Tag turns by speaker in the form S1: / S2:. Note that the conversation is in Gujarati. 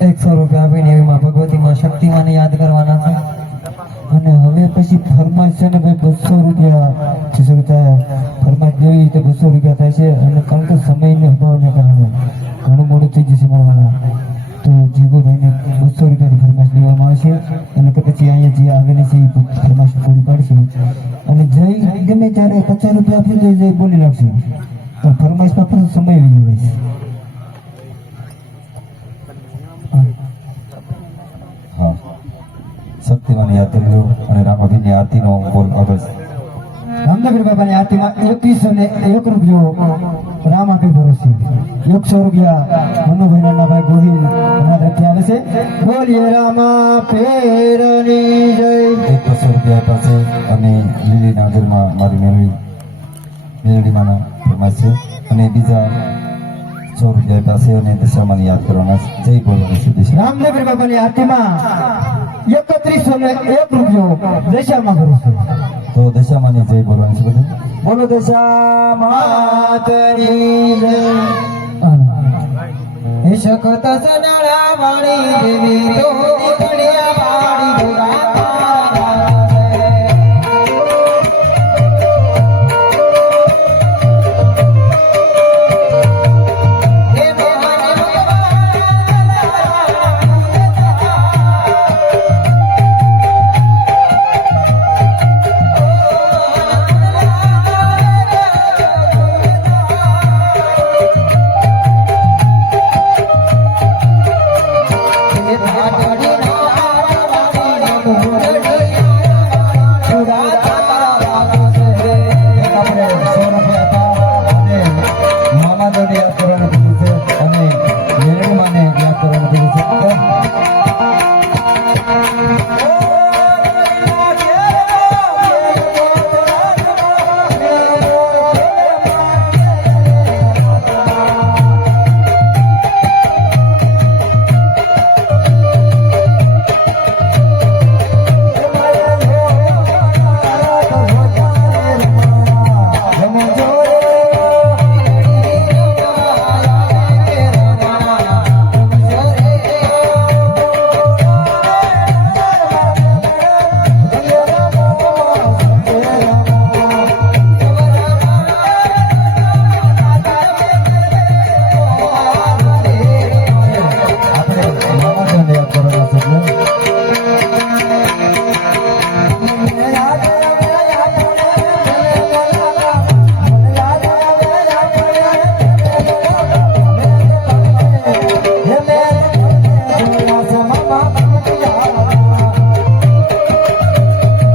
S1: એકસો રૂપિયા આપીને એવી માં ભગવતી માં શક્તિ માને યાદ કરવાના છે.
S2: અને હવે પછી ફરમાશ છે ને ભાઈ બસો રૂપિયા જેસો રૂપિયા ફરમાશ જેવી રીતે બસો રૂપિયા થાય છે અને કારણ કે સમયને અભાવને કારણે ઘણું મોડું થઈ જશે મળવાના તો જીવો અને તો પછી અહીંયા જે આગળની છે એ ફરમાશ પૂરી પાડશે? અને જય ગમે ત્યારે પચાસ રૂપિયા આપી દે જય બોલી નાખશે પણ ફરમાશમાં પણ સમય લઈ હોય છે
S3: શક્તિમાની કર્યો અને રામાભીની આરતીનો બોલ આગળ
S2: રામનગર બાબાની આરતીમાં એકવીસો ને એક રૂપિયો રામ આપી ભરોસી. એકસો રૂપિયા મનુભાઈ નાનાભાઈ ગોહિલ તરફથી આવે છે. બોલીએ રામા પેરની જય.
S3: એક બસો રૂપિયા પાસે અને લીલી નાગરમાં મારી મેળવી. મેળવીમાંના ફરમાશ છે. અને બીજા સો રૂપિયા પાસે અને દશામાની યાદ કરવાના જય બોલવાની છે
S2: રામનગર બાબાની આરતીમાં એકત્રીસો ને એક રૂપિયો દશામાં ભરોસે.
S3: તો દશામાની જય બોલવાની છે બધું બોલો દશા
S2: માતની જય
S1: હે શકત સનાળા વાણી દેવી તો નીકળ્યા વાળી